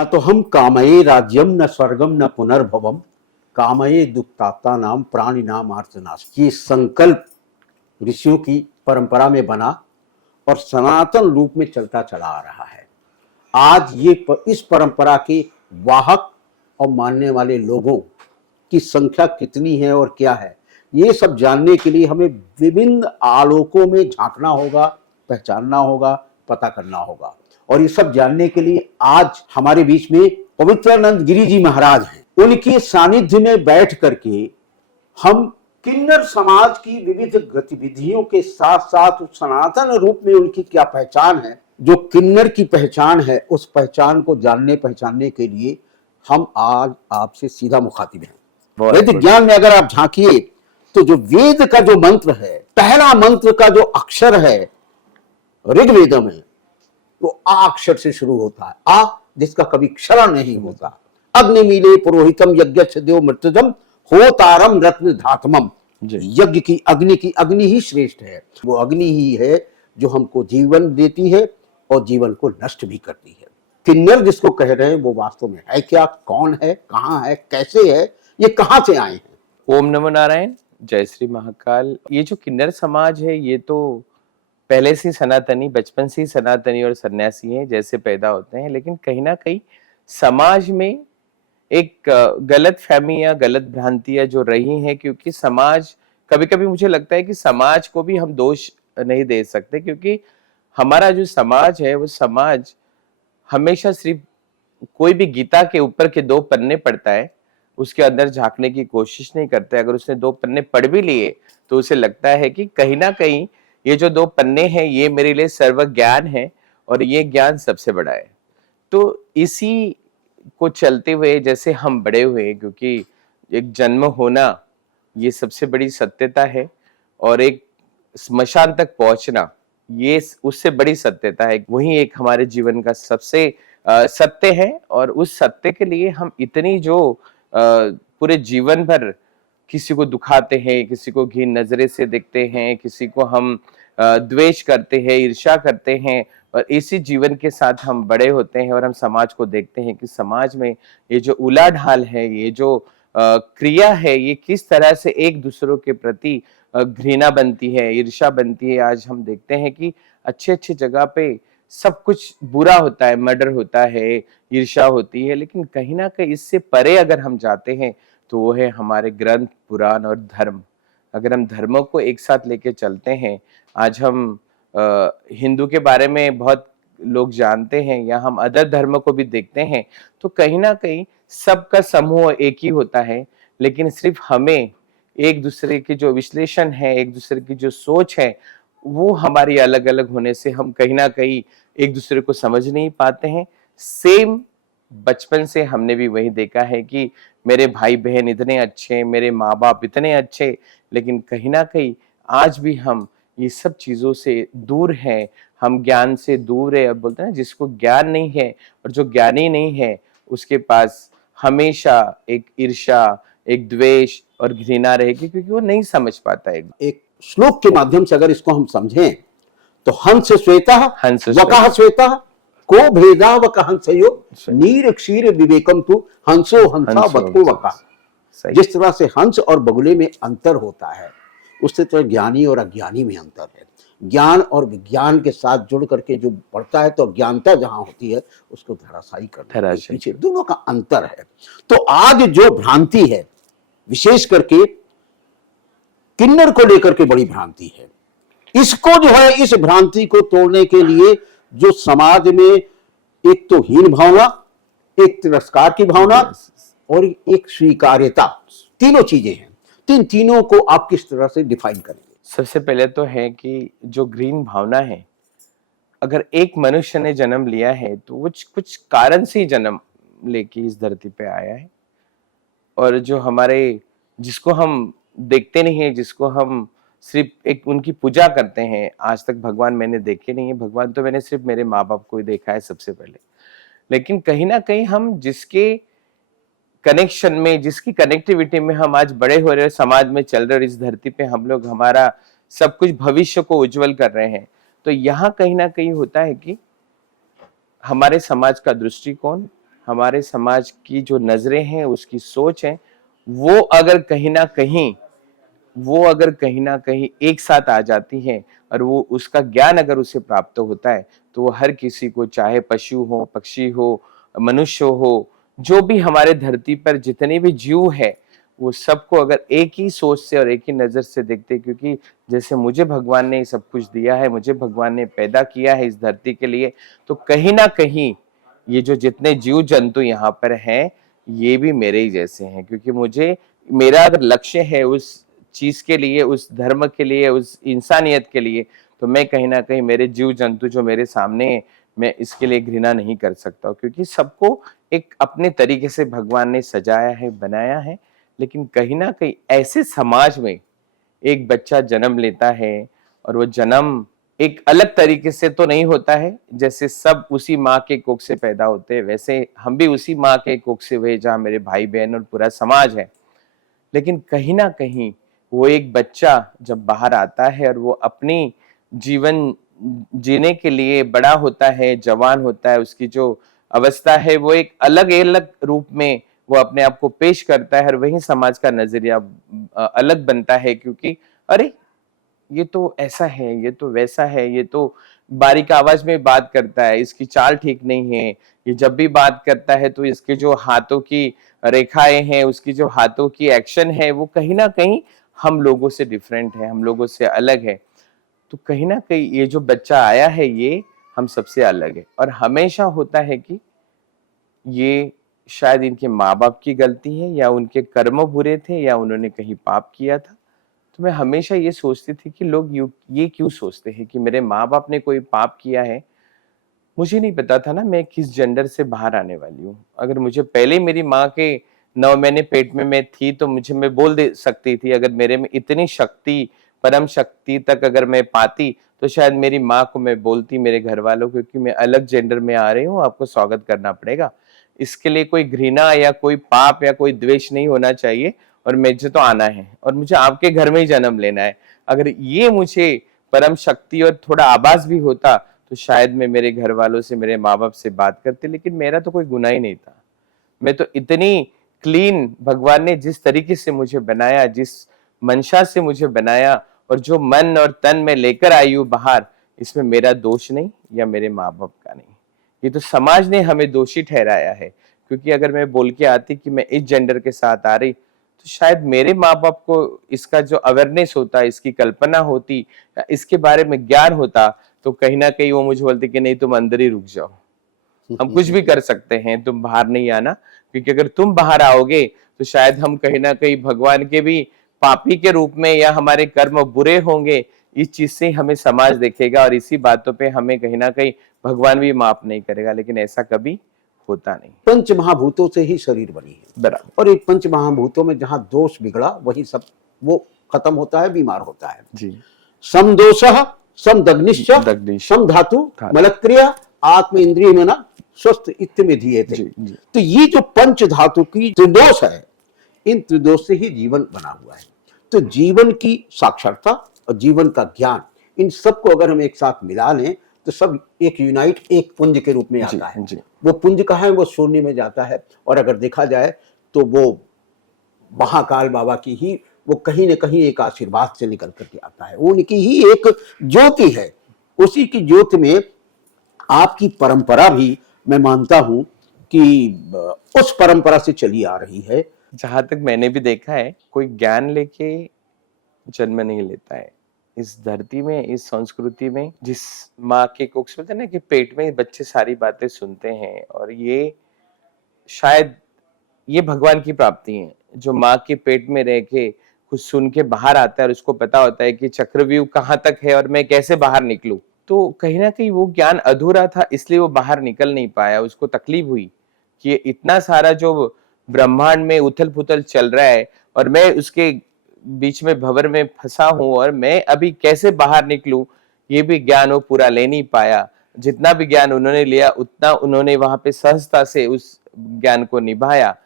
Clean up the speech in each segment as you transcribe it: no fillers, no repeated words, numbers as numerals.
ना तो हम कामये राज्यम न स्वर्गम न पुनर्भवम कामये दुक्ताता नाम प्राणी नाम आर्तनाश। ये संकल्प ऋषियों की परंपरा में बना और सनातन रूप में चलता चला आ रहा है। आज इस परंपरा के वाहक और मानने वाले लोगों की संख्या कितनी है और क्या है, ये सब जानने के लिए हमें विभिन्न आलोकों में झांकना होगा, पहचानना होगा, पता करना होगा। और ये सब जानने के लिए आज हमारे बीच में पवित्रानंद गिरी जी महाराज हैं। उनके सानिध्य में बैठ करके हम किन्नर समाज की विविध गतिविधियों के साथ साथ सनातन रूप में उनकी क्या पहचान है, जो किन्नर की पहचान है, उस पहचान को जानने पहचानने के लिए हम आज आपसे सीधा मुखातिब हैं। वेद ज्ञान में अगर आप झांकिए तो जो वेद का जो मंत्र है, पहला मंत्र का जो अक्षर है ऋग्वेद में, वो आ अक्षर से शुरू होता है। आ जिसका कभी क्षरण नहीं होता। अग्नि मीले पुरोहितम यज्ञ देव मृतजम होतारम रत्न धातमम। यज्ञ की अग्नि ही श्रेष्ठ है। वो अग्नि ही है जो हमको जीवन देती है और जीवन को नष्ट भी करती है। किन्नर जिसको कह रहे हैं वो वास्तव में है क्या, कौन है, कहाँ है, कैसे है, ये कहाँ से आए हैं? ओम नमो नारायण, जय श्री महाकाल। ये जो किन्नर समाज है ये तो पहले से सनातनी, बचपन से ही सनातनी और सन्यासी हैं जैसे पैदा होते हैं, लेकिन कहीं ना कहीं समाज में एक गलत फहमी या गलत भ्रांतियां जो रही हैं, क्योंकि समाज, कभी कभी मुझे लगता है कि समाज को भी हम दोष नहीं दे सकते, क्योंकि हमारा जो समाज है वो समाज हमेशा सिर्फ कोई भी गीता के ऊपर के 2 पन्ने पढ़ता है, उसके अंदर झांकने की कोशिश नहीं करते। अगर उसने 2 पन्ने पढ़ भी लिए तो उसे लगता है कि कहीं ना कहीं ये जो 2 पन्ने हैं ये मेरे लिए सर्व ज्ञान है और ये ज्ञान सबसे बड़ा है। तो इसी को चलते हुए जैसे हम बड़े हुए, क्योंकि एक जन्म होना ये सबसे बड़ी सत्यता है और एक स्मशान तक पहुंचना ये उससे बड़ी सत्यता है। वही एक हमारे जीवन का सबसे सत्य है और उस सत्य के लिए हम इतनी जो पूरे जीवन भर किसी को दुखाते हैं, किसी को घिन नजरे से देखते हैं, किसी को हम द्वेष करते हैं, ईर्ष्या करते हैं, और इसी जीवन के साथ हम बड़े होते हैं और हम समाज को देखते हैं कि समाज में ये जो उलाढाल है, ये जो क्रिया है, ये किस तरह से एक दूसरों के प्रति घृणा बनती है, ईर्ष्या बनती है। आज हम देखते हैं कि अच्छे अच्छे जगह पे सब कुछ बुरा होता है, मर्डर होता है, ईर्ष्या होती है, लेकिन कहीं ना कहीं इससे परे अगर हम जाते हैं तो वो है हमारे ग्रंथ, पुराण और धर्म। अगर हम धर्मों को एक साथ लेके चलते हैं, आज हम हिंदू के बारे में बहुत लोग जानते हैं या हम अदर धर्म को भी देखते हैं, तो कहीं ना कहीं सबका समूह एक ही होता है, लेकिन सिर्फ हमें एक दूसरे के जो विश्लेषण है, एक दूसरे की जो सोच है, वो हमारी अलग अलग होने से हम कहीं ना कहीं एक दूसरे को समझ नहीं पाते हैं। सेम बचपन से हमने भी वही देखा है कि मेरे भाई बहन इतने अच्छे, मेरे माँ बाप इतने अच्छे, लेकिन कहीं ना कहीं आज भी हम ये सब चीजों से दूर हैं, हम ज्ञान से दूर है। अब बोलते हैं ना, जिसको ज्ञान नहीं है और जो ज्ञानी नहीं है उसके पास हमेशा एक ईर्ष्या, एक द्वेष और घृणा रहेगी, क्योंकि वो नहीं समझ पाता है। एक श्लोक के माध्यम से अगर इसको हम समझें तो हंस श्वेता वकः श्वेता को भेदा वकः हंसयो नीर क्षीर विवेकम तु हंसो हंसा वको वका। जिस तरह से हंस और बगुले में अंतर होता है, उससे तरह ज्ञानी और अज्ञानी में अंतर है। ज्ञान और विज्ञान के साथ जुड़ करके जो बढ़ता है तो अज्ञानता जहां होती है उसको धराशायी करने के पीछे दोनों का अंतर है। तो आज जो भ्रांति है, विशेष करके किन्नर को लेकर के बड़ी भ्रांति है। इसको जो है, इस भ्रांति को तोड़ने के लिए जो समाज में एक तो हीन भावना, एक तिरस्कार की भावना और एक स्वीकार्यता, तीनों चीजें हैं। तीनों को आप किस तरह से डिफाइन करेंगे? सबसे पहले तो है कि जो ग्रीन भावना है, अगर एक मनुष्य ने जन्म लिया है तो वो कुछ कारण से ही जन्म लेके इस धरती पे आया है। और जो हमारे, जिसको हम देखते नहीं है, जिसको हम सिर्फ एक उनकी पूजा करते हैं, आज तक भगवान मैंने देखे नहीं है। भगवान तो मैंने सिर्फ मेरे माँ बाप को ही देखा है सबसे पहले। लेकिन कहीं ना कहीं हम जिसके कनेक्शन में, जिसकी कनेक्टिविटी में हम आज बड़े हो रहे, समाज में चल रहे, इस धरती पे हम लोग हमारा सब कुछ भविष्य को उज्जवल कर रहे हैं, तो यहाँ कहीं ना कहीं होता है कि हमारे समाज का दृष्टिकोण, हमारे समाज की जो नजरें हैं, उसकी सोच है, वो अगर कहीं ना कहीं एक साथ आ जाती हैं और वो उसका ज्ञान अगर उसे प्राप्त होता है, तो वो हर किसी को, चाहे पशु हो, पक्षी हो, मनुष्य हो, जो भी हमारे धरती पर जितने भी जीव है, वो सबको अगर एक ही सोच से और एक ही नजर से देखते, क्योंकि जैसे मुझे भगवान ने सब कुछ दिया है, मुझे भगवान ने पैदा किया है इस धरती के लिए, तो कहीं ना कहीं ये जो जितने जीव जंतु यहाँ पर हैं, ये भी मेरे ही जैसे हैं, क्योंकि मुझे, मेरा अगर लक्ष्य है उस चीज के लिए, उस धर्म के लिए, उस इंसानियत के लिए, तो मैं कहीं ना कहीं मेरे जीव जंतु जो मेरे सामने है, मैं इसके लिए घृणा नहीं कर सकता, क्योंकि सबको एक अपने तरीके से भगवान ने सजाया है, बनाया है। लेकिन कहीं ना कहीं ऐसे समाज में एक बच्चा जन्म लेता है, और वो जन्म एक अलग तरीके से तो नहीं होता है, जैसे सब उसी माँ के कोख से पैदा होते हैं, वैसे हम भी उसी माँ के कोख से हुए, जहाँ मेरे भाई बहन और पूरा समाज है। लेकिन कहीं ना कहीं वो एक बच्चा जब बाहर आता है और वो अपनी जीवन जीने के लिए बड़ा होता है, जवान होता है, उसकी जो अवस्था है वो एक अलग अलग रूप में वो अपने आप को पेश करता है, और वही समाज का नजरिया अलग बनता है, क्योंकि अरे ये तो ऐसा है, ये तो वैसा है, ये तो बारीक आवाज में बात करता है, इसकी चाल ठीक नहीं है, ये जब भी बात करता है तो इसके जो हाथों की रेखाएं हैं, उसकी जो हाथों की एक्शन है, वो कहीं ना कहीं हम लोगों से डिफरेंट है, हम लोगों से अलग है। तो कहीं ना कहीं ये जो बच्चा आया है, ये हम सबसे अलग है, और हमेशा होता है कि ये शायद इनके माँ बाप की गलती है, या उनके कर्म बुरे थे, या उन्होंने कहीं पाप किया था। तो मैं हमेशा ये सोचती थी कि लोग ये क्यों सोचते हैं कि मेरे माँ बाप ने कोई पाप किया है। मुझे नहीं पता था ना मैं किस जेंडर से बाहर आने वाली हूँ। अगर मुझे पहले मेरी माँ के 9 महीने पेट में मैं थी, तो मुझे, मैं बोल दे सकती थी, अगर मेरे में इतनी शक्ति, परम शक्ति तक अगर मैं पाती, तो शायद मेरी माँ को मैं बोलती, मेरे घर वालों को, क्योंकि मैं अलग जेंडर में आ रही हूँ, आपको स्वागत करना पड़ेगा। इसके लिए कोई घृणा या कोई पाप या कोई द्वेष नहीं होना चाहिए, और मुझे तो आना है और मुझे आपके घर में ही जन्म लेना है। अगर ये मुझे परम शक्ति और थोड़ा आभास भी होता, तो शायद मैं मेरे घर वालों से, मेरे माँ बाप से बात करती, लेकिन मेरा तो कोई गुनाह ही नहीं था। मैं तो इतनी क्लीन, भगवान ने जिस तरीके से मुझे बनाया, जिस मंशा से मुझे बनाया, और जो मन और तन में लेकर आई हूँ बाहर, इसमें मेरा दोष नहीं या मेरे माँ बाप का नहीं। ये तो समाज ने हमें दोषी ठहराया है, क्योंकि अगर मैं बोल के आती कि मैं इस जेंडर के साथ आ रही, तो शायद मेरे माँ बाप को इसका जो अवेयरनेस होता, इसकी कल्पना होती, या इसके बारे में ज्ञान होता, तो कहीं ना कहीं वो मुझे बोलते कि नहीं, तुम अंदर ही रुक जाओ, हम कुछ भी कर सकते हैं, तुम बाहर नहीं आना, क्योंकि अगर तुम बाहर आओगे तो शायद हम कहीं ना कहीं भगवान के भी पापी के रूप में, या हमारे कर्म बुरे होंगे। इस चीज से हमें समाज देखेगा, और इसी बातों पे हमें कहीं ना कहीं भगवान भी माफ नहीं करेगा, लेकिन ऐसा कभी होता नहीं। पंच महाभूतों से ही शरीर बनी है, बराबर। और एक पंच महाभूतों में जहां दोष बिगड़ा, वही सब वो खत्म होता है, बीमार होता है। जी। समदोषः समदग्निश्च दग्निश्च समधातु धातु। मलक्रिया आत्म इंद्रिय में ना स्वस्थ इत्य धीये थे। जी, जी। तो ये जो पंच धातु की त्रिदोष है, इन त्रिदोष से ही जीवन बना हुआ है। तो जीवन की साक्षरता और जीवन का ज्ञान, इन सबको अगर हम एक साथ मिला लें, तो सब एक यूनाइट, एक पुंज के रूप में आता है। जी। वो पुंज कहाँ है? वो शून्य में जाता है। और अगर देखा जाए तो वो महाकाल बाबा की ही, वो कहीं न कहीं एक आशीर्वाद से निकल करके आता है, वो उनकी ही एक ज्योति है। उसी की ज्योति में आपकी परंपरा भी, मैं मानता हूं कि उस परंपरा से चली आ रही है। जहां तक मैंने भी देखा है, कोई ज्ञान लेके जन्म नहीं लेता है। इस धरती में, इस संस्कृति में, जिस माँ के कोख से, बोलते हैं ना कि पेट में बच्चे सारी बातें सुनते हैं, और ये शायद ये भगवान की प्राप्ति है, जो माँ के पेट में रह के कुछ सुन के बाहर आता है, और उसको पता होता है कि चक्रव्यूह कहाँ तक है और मैं कैसे बाहर निकलूं। तो कहीं ना कहीं वो ज्ञान अधूरा था, इसलिए वो बाहर निकल नहीं पाया, उसको तकलीफ हुई कि इतना सारा जो ब्रह्मांड में उथल पुथल चल रहा है, और मैं उसके बीच में भंवर में फंसा हूं, और मैं अभी कैसे बाहर निकलूं, ये भी ज्ञान वो पूरा ले नहीं पाया। जितना भी ज्ञान उन्होंने लिया, उतना उन्होंने वहां पे सहजता से उस ज्ञान को निभाया,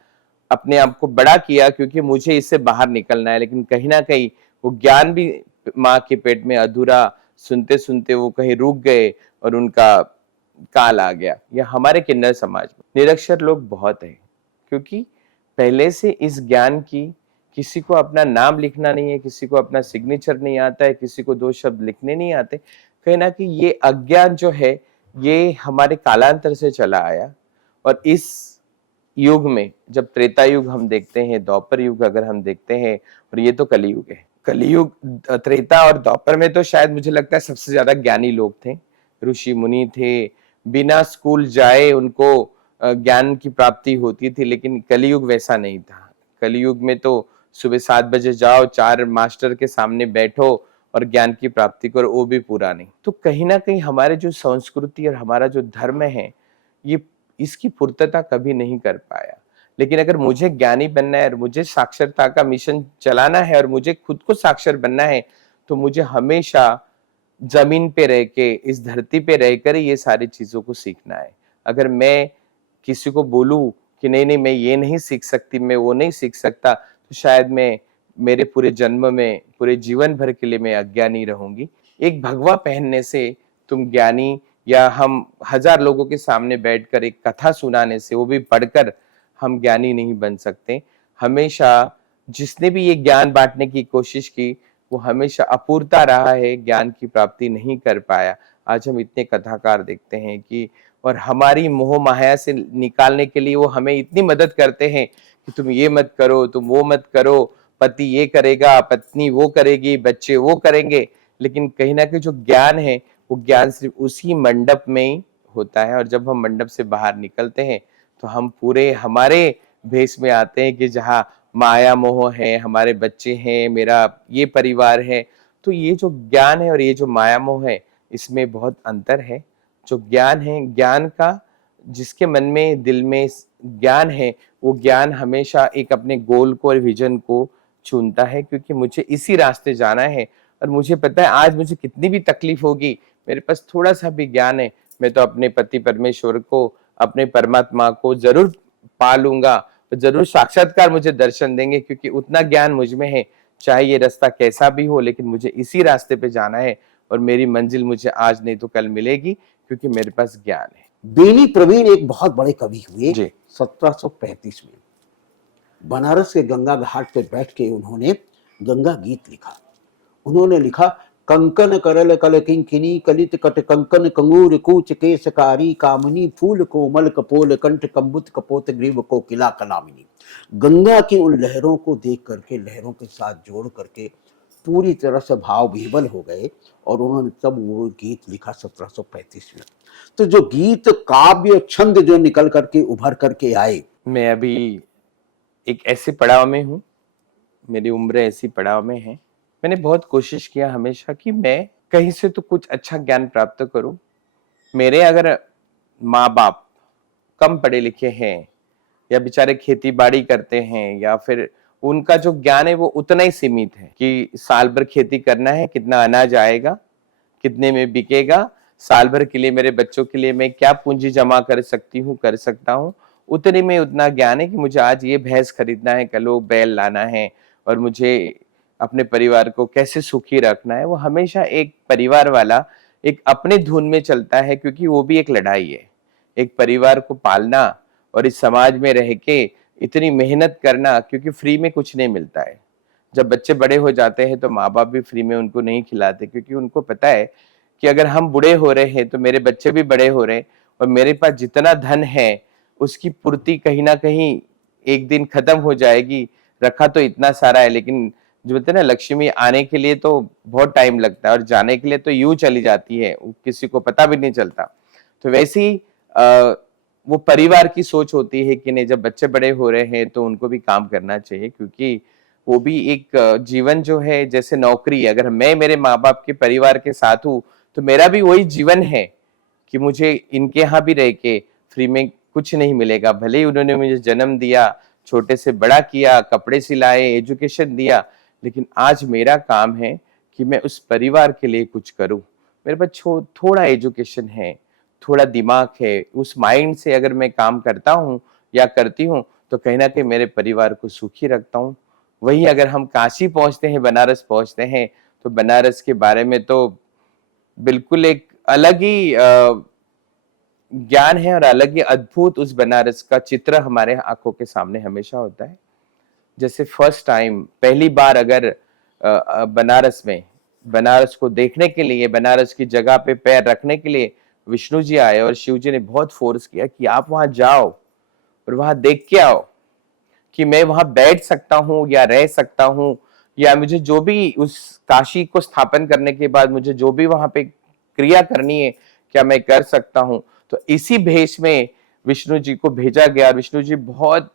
अपने आप को बड़ा किया, क्योंकि मुझे इससे बाहर निकलना है। लेकिन कहीं ना कहीं वो ज्ञान भी माँ के पेट में अधूरा, सुनते सुनते वो कहीं रुक गए, और उनका काल आ गया, या हमारे किन्नर समाज में निरक्षर लोग बहुत हैं, क्योंकि पहले से इस ज्ञान की, किसी को अपना नाम लिखना नहीं है, किसी को अपना सिग्नेचर नहीं आता है, किसी को 2 शब्द लिखने नहीं आते, कहीं ना कहीं ये अज्ञान जो है ये हमारे कालांतर से चला आया। और इस युग में, जब त्रेता युग हम देखते हैं, द्वापर युग अगर हम देखते हैं, और ये तो कलयुग है, कलयुग, त्रेता और द्वापर में तो शायद मुझे लगता है सबसे ज्यादा ज्ञानी लोग थे, ऋषि मुनि थे, बिना स्कूल जाए उनको ज्ञान की प्राप्ति होती थी। लेकिन कलयुग वैसा नहीं था। कलयुग में तो सुबह 7 बजे जाओ, 4 मास्टर के सामने बैठो और ज्ञान की प्राप्ति करो, वो भी पूरा नहीं। तो कहीं ना कहीं हमारे जो संस्कृति और हमारा जो धर्म है, ये इसकी पूर्तता कभी नहीं कर पाया। लेकिन अगर मुझे ज्ञानी बनना है और मुझे साक्षरता का मिशन चलाना है और मुझे खुद को साक्षर बनना है, तो मुझे हमेशा जमीन पे रह के, इस धरती पे रहकर ये सारी चीजों को सीखना है। अगर मैं किसी को बोलूं कि नहीं नहीं मैं ये नहीं सीख सकती, मैं वो नहीं सीख सकता, तो शायद मैं मेरे पूरे जन्म में, पूरे जीवन भर के लिए मैं अज्ञानी रहूंगी। एक भगवा पहनने से तुम ज्ञानी, या हम 1000 लोगों के सामने बैठकर एक कथा सुनाने से, वो भी पढ़कर, हम ज्ञानी नहीं बन सकते। हमेशा जिसने भी ये ज्ञान बांटने की कोशिश की, वो हमेशा अपूर्ता रहा है, ज्ञान की प्राप्ति नहीं कर पाया। आज हम इतने कथाकार देखते हैं कि, और हमारी मोह माया से निकालने के लिए वो हमें इतनी मदद करते हैं कि तुम ये मत करो, तुम वो मत करो, पति ये करेगा, पत्नी वो करेगी, बच्चे वो करेंगे। लेकिन कहीं ना कहीं जो ज्ञान है, वो ज्ञान सिर्फ उसी मंडप में ही होता है। और जब हम मंडप से बाहर निकलते हैं, तो हम पूरे हमारे भेष में आते हैं कि जहाँ माया मोह है, हमारे बच्चे हैं, मेरा ये परिवार है। तो ये जो ज्ञान है और ये जो माया मोह है, इसमें बहुत अंतर है। जो ज्ञान है, ज्ञान का, जिसके मन में, दिल में ज्ञान है, वो ज्ञान हमेशा एक अपने गोल को और विजन को चुनता है, क्योंकि मुझे इसी रास्ते जाना है। और मुझे पता है आज मुझे कितनी भी तकलीफ होगी, मेरे पास थोड़ा सा भी ज्ञान है, मैं तो अपने पति परमेश्वर को, अपने परमात्मा को जरूर पा लूंगा, जरूर साक्षात्कार मुझे दर्शन देंगे, क्योंकि उतना ज्ञान मुझ में है। चाहे ये रास्ता कैसा भी हो, लेकिन मुझे इसी रास्ते पे जाना है, और मेरी मंजिल मुझे आज नहीं तो कल मिलेगी, क्योंकि मेरे पास ज्ञान है। बेनी प्रवीण एक बहुत बड़े कवि हुए जी। 1735 में। बनारस के गंगा घाट पे बैठ के उन्होंने गंगा गीत लिखा। उन्होंने लिखा, कंकन करल कल किंकिनी कलित कट कंकन कंगूर कूच केशकारी कामनी फूल कोमल कपोल कंठ कम्बुत कपोत ग्रीव को किला कलामिनी। गंगा की उन लहरों को देख करके, लहरों के साथ जोड़ करके पूरी तरह से भाव विह्वल हो गए, और उन्होंने तब वो गीत लिखा 1735 में। तो जो गीत काव्य छंद जो निकल करके उभर करके आए, मैं अभी एक ऐसे पड़ाव में हूँ, मेरी उम्र ऐसी पड़ाव में है। मैंने बहुत कोशिश किया हमेशा कि मैं कहीं से तो कुछ अच्छा ज्ञान प्राप्त करूं। मेरे अगर माँ बाप कम पढ़े लिखे हैं, या बेचारे खेती बाड़ी करते हैं, या फिर उनका जो ज्ञान है वो उतना ही सीमित है कि साल भर खेती करना है, कितना अनाज आएगा, कितने में बिकेगा, साल भर के लिए मेरे बच्चों के लिए मैं क्या पूंजी जमा कर सकती हूँ, कर सकता हूँ, उतने में उतना ज्ञान है कि मुझे आज ये भैंस खरीदना है, कल वो बैल लाना है, और मुझे अपने परिवार को कैसे सुखी रखना है। वो हमेशा एक परिवार वाला एक अपने धुन में चलता है, क्योंकि वो भी एक लड़ाई है, एक परिवार को पालना और इस समाज में रह के इतनी मेहनत करना, क्योंकि फ्री में कुछ नहीं मिलता है। जब बच्चे बड़े हो जाते हैं तो माँ बाप भी फ्री में उनको नहीं खिलाते, क्योंकि उनको पता है कि अगर हम बूढ़े हो रहे हैं तो मेरे बच्चे भी बड़े हो रहे हैं, और मेरे पास जितना धन है उसकी पूर्ति कहीं ना कहीं एक दिन खत्म हो जाएगी। रखा तो इतना सारा है, लेकिन जो बोलते हैं ना, लक्ष्मी आने के लिए तो बहुत टाइम लगता है और जाने के लिए तो यूं चली जाती है, किसी को पता भी नहीं चलता। तो वैसे ही वो परिवार की सोच होती है कि नहीं, जब बच्चे बड़े हो रहे हैं तो उनको भी काम करना चाहिए, क्योंकि वो भी एक जीवन जो है, जैसे नौकरी, अगर मैं मेरे माँ बाप के परिवार के साथ हूँ तो मेरा भी वही जीवन है कि मुझे इनके यहाँ भी रह के फ्री में कुछ नहीं मिलेगा। भले ही उन्होंने मुझे जन्म दिया, छोटे से बड़ा किया, कपड़े सिलाए, एजुकेशन दिया, लेकिन आज मेरा काम है कि मैं उस परिवार के लिए कुछ करूं। मेरे पास थोड़ा एजुकेशन है, थोड़ा दिमाग है, उस माइंड से अगर मैं काम करता हूं या करती हूं, तो कहीं ना कहीं मेरे परिवार को सुखी रखता हूं। वही अगर हम काशी पहुंचते हैं, बनारस पहुंचते हैं, तो बनारस के बारे में तो बिल्कुल एक अलग ही ज्ञान है और अलग ही अद्भुत उस बनारस का चित्र हमारे आंखों के सामने हमेशा होता है। जैसे फर्स्ट टाइम पहली बार अगर बनारस में, बनारस को देखने के लिए, बनारस की जगह पे पैर रखने के लिए विष्णु जी आए और शिव जी ने बहुत फोर्स किया कि आप वहां जाओ और वहां देख के आओ कि मैं वहां बैठ सकता हूँ या रह सकता हूँ, या मुझे जो भी उस काशी को स्थापन करने के बाद मुझे जो भी वहां पे क्रिया करनी है क्या मैं कर सकता हूँ। तो इसी भेष में विष्णु जी को भेजा गया और विष्णु जी बहुत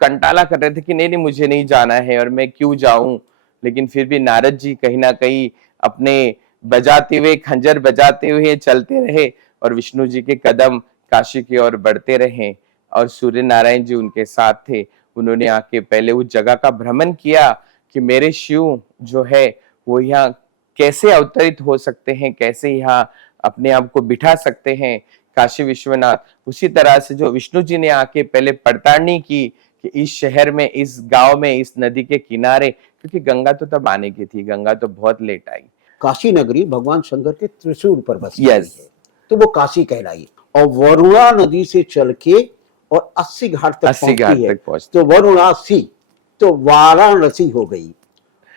कंटाला कर रहे थे कि नहीं नहीं मुझे नहीं जाना है और मैं क्यों जाऊं। लेकिन फिर भी नारद जी कहीं ना कहीं अपने बजाते हुए, खंजर बजाते हुए चलते रहे और विष्णु जी के कदम काशी की ओर बढ़ते रहे और सूर्य नारायण जी उनके साथ थे। उन्होंने आके पहले उस जगह का भ्रमण किया कि मेरे शिव जो है वो यहाँ कैसे अवतरित हो सकते हैं, कैसे यहाँ अपने आप को बिठा सकते हैं काशी विश्वनाथ। उसी तरह से जो विष्णु जी ने आके पहले पड़तालनी की कि इस शहर में, इस गांव में, इस नदी के किनारे, क्योंकि गंगा तो तब आने की थी, गंगा तो बहुत लेट आई। काशी नगरी भगवान शंकर के त्रिशूल पर बसी हुई Yes. है, तो वो काशी कहलाई। और वरुणा नदी से चल के और 80 घाट तक 80 घाट पहुंचती है, तक पहुंचती तो वरुणासी तो वाराणसी हो गई।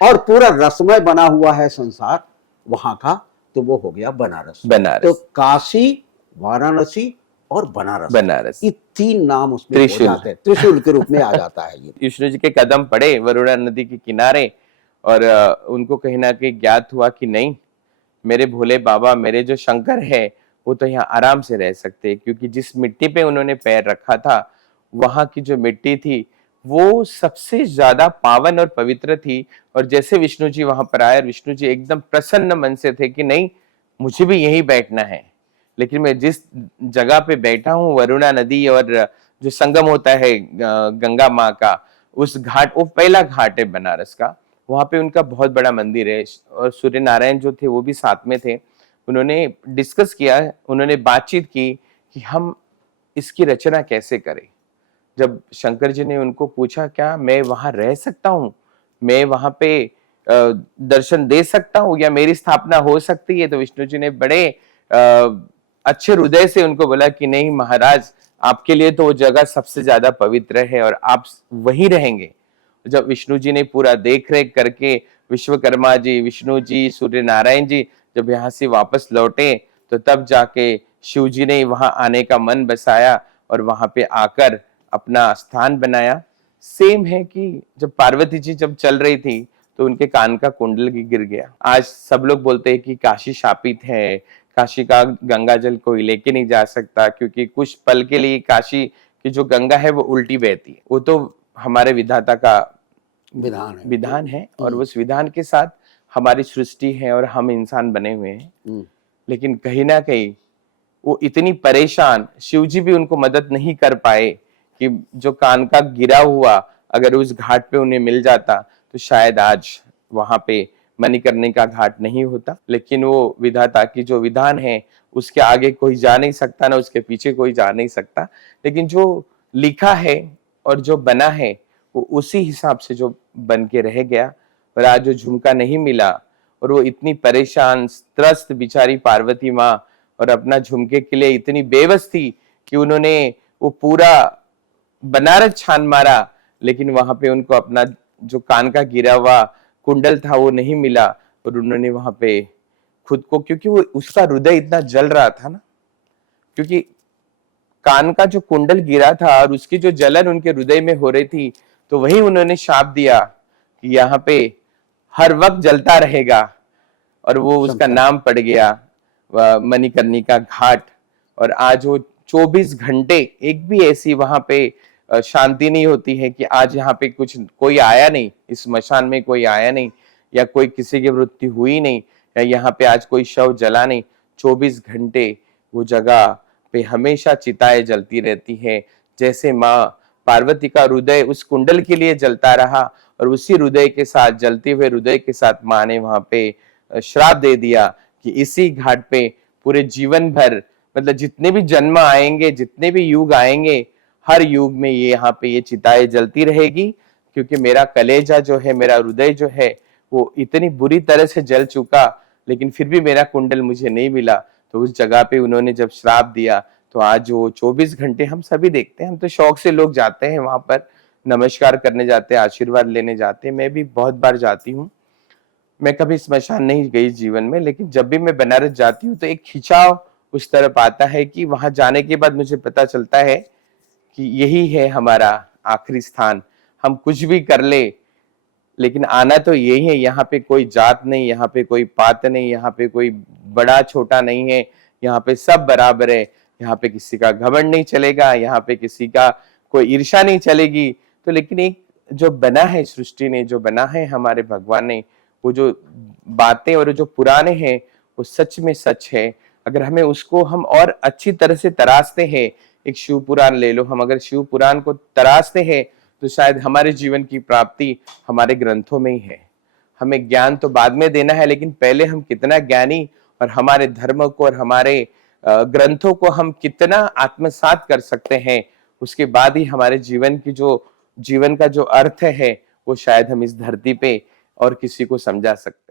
और पूरा रसमय बना हुआ है संसार वहां का, तो वो हो गया बनारस। बनारस। तो काशी, वाराणसी और बनारस, बनारस। ये 3 नाम उसमें हो त्रिशूल। जाते हैं, त्रिशूल के रूप में आ जाता है ये। विष्णु जी के कदम पड़े वरुणा नदी के किनारे और उनको कहीं ना कहीं ज्ञात हुआ कि नहीं, मेरे भोले बाबा, मेरे जो शंकर है वो तो यहाँ आराम से रह सकते हैं, क्योंकि जिस मिट्टी पे उन्होंने पैर रखा था वहां की जो मिट्टी थी वो सबसे ज्यादा पावन और पवित्र थी। और जैसे विष्णु जी वहां पर आए, विष्णु जी एकदम प्रसन्न मन से थे कि नहीं मुझे भी यहीं बैठना है। लेकिन मैं जिस जगह पे बैठा हूँ, वरुणा नदी और जो संगम होता है गंगा माँ का, उस घाट, वो पहला घाट है बनारस का, वहां पे उनका बहुत बड़ा मंदिर है। और सूर्य नारायण जो थे वो भी साथ में थे। उन्होंने डिस्कस किया, उन्होंने बातचीत की कि हम इसकी रचना कैसे करें। जब शंकर जी ने उनको पूछा क्या मैं वहां रह सकता हूँ, मैं वहां पे दर्शन दे सकता हूँ या मेरी स्थापना हो सकती है, तो विष्णु जी ने बड़े अच्छे हृदय से उनको बोला कि नहीं महाराज, आपके लिए तो वो जगह सबसे ज्यादा पवित्र है और आप वहीं रहेंगे। जब विष्णु जी ने पूरा देख रेख करके, विश्वकर्मा जी, विष्णु जी, सूर्य नारायण जी जब यहाँ से वापस लौटे, तो तब जाके शिव जी ने वहां आने का मन बसाया और वहां पे आकर अपना स्थान बनाया। सेम है कि जब पार्वती जी जब चल रही थी तो उनके कान का कुंडल गिर गया। आज सब लोग बोलते हैं कि काशी शापित है, काशी का गंगा जल कोई लेके नहीं जा सकता, क्योंकि कुछ पल के लिए काशी की जो गंगा है वो उल्टी बहती है। वो तो हमारे विधाता का विधान है और उस विधान के साथ हमारी सृष्टि है और हम इंसान बने हुए हैं। लेकिन कहीं ना कहीं वो इतनी परेशान, शिव जी भी उनको मदद नहीं कर पाए कि जो कान का गिरा हुआ अगर उस घाट पे उन्हें मिल जाता तो शायद आज वहां पे मणिकर्णिका घाट नहीं होता। लेकिन वो विधाता की जो विधान है उसके आगे कोई जा नहीं सकता, ना उसके पीछे कोई जा नहीं सकता। लेकिन जो लिखा है और जो बना है वो उसी हिसाब से जो बन के रह गया। और आज जो झुमका नहीं मिला और वो इतनी परेशान त्रस्त बेचारी पार्वती माँ और अपना झुमके के लिए इतनी बेबस थी कि उन्होंने वो पूरा बनारस छान मारा, लेकिन वहां पे उनको अपना जो कान का गिरा हुआ कुंडल था वो नहीं मिला। और उन्होंने वहां पे खुद को, क्योंकि वो उसका हृदय इतना जल रहा था ना, क्योंकि कान का जो कुंडल गिरा था और उसकी जो जलन उनके हृदय में हो रही थी, तो वही उन्होंने शाप दिया कि यहाँ पे हर वक्त जलता रहेगा। और वो उसका नाम पड़ गया मणिकर्णिका घाट। और आज वो 24 घंटे एक भी ऐसी वहां पे शांति नहीं होती है कि आज यहाँ पे कुछ कोई आया नहीं, इस स्मशान में कोई आया नहीं, या कोई किसी की मृत्यु हुई नहीं, या यहाँ पे आज कोई शव जला नहीं। 24 घंटे वो जगह पे हमेशा चिताएं जलती रहती है। जैसे माँ पार्वती का हृदय उस कुंडल के लिए जलता रहा और उसी हृदय के साथ, जलते हुए हृदय के साथ माँ ने वहां पे श्राप दे दिया कि इसी घाट पे पूरे जीवन भर, मतलब जितने भी जन्म आएंगे, जितने भी युग आएंगे, हर युग में ये यहाँ पे ये चिताएं जलती रहेगी, क्योंकि मेरा कलेजा जो है, मेरा हृदय जो है वो इतनी बुरी तरह से जल चुका, लेकिन फिर भी मेरा कुंडल मुझे नहीं मिला। तो उस जगह पे उन्होंने जब श्राप दिया तो आज वो 24 घंटे हम सभी देखते हैं। हम तो शौक से लोग जाते हैं वहां पर, नमस्कार करने जाते हैं, आशीर्वाद लेने जाते हैं। मैं भी बहुत बार जाती हूँ। मैं कभी स्मशान नहीं गई जीवन में, लेकिन जब भी मैं बनारस जाती हूँ तो एक खिंचाव उस तरफ आता है कि वहां जाने के बाद मुझे पता चलता है कि यही है हमारा आखिरी स्थान। हम कुछ भी कर ले, लेकिन आना तो यही है। यहाँ पे कोई जात नहीं, यहाँ पे कोई पात नहीं, यहाँ पे कोई बड़ा छोटा नहीं है, यहाँ पे सब बराबर है। यहाँ पे किसी का घमंड नहीं चलेगा, यहाँ पे किसी का कोई ईर्ष्या नहीं चलेगी। तो लेकिन एक जो बना है सृष्टि ने, जो बना है हमारे भगवान ने, वो जो बातें और जो पुराने हैं वो सच में सच है। अगर हमें उसको हम और अच्छी तरह से तराशते हैं, एक शिव पुराण ले लो, हम अगर शिव पुराण को तराशते हैं तो शायद हमारे जीवन की प्राप्ति हमारे ग्रंथों में ही है। हमें ज्ञान तो बाद में देना है, लेकिन पहले हम कितना ज्ञानी और हमारे धर्म को और हमारे ग्रंथों को हम कितना आत्मसात कर सकते हैं, उसके बाद ही हमारे जीवन की जो जीवन का जो अर्थ है वो शायद हम इस धरती पे और किसी को समझा सकते हैं।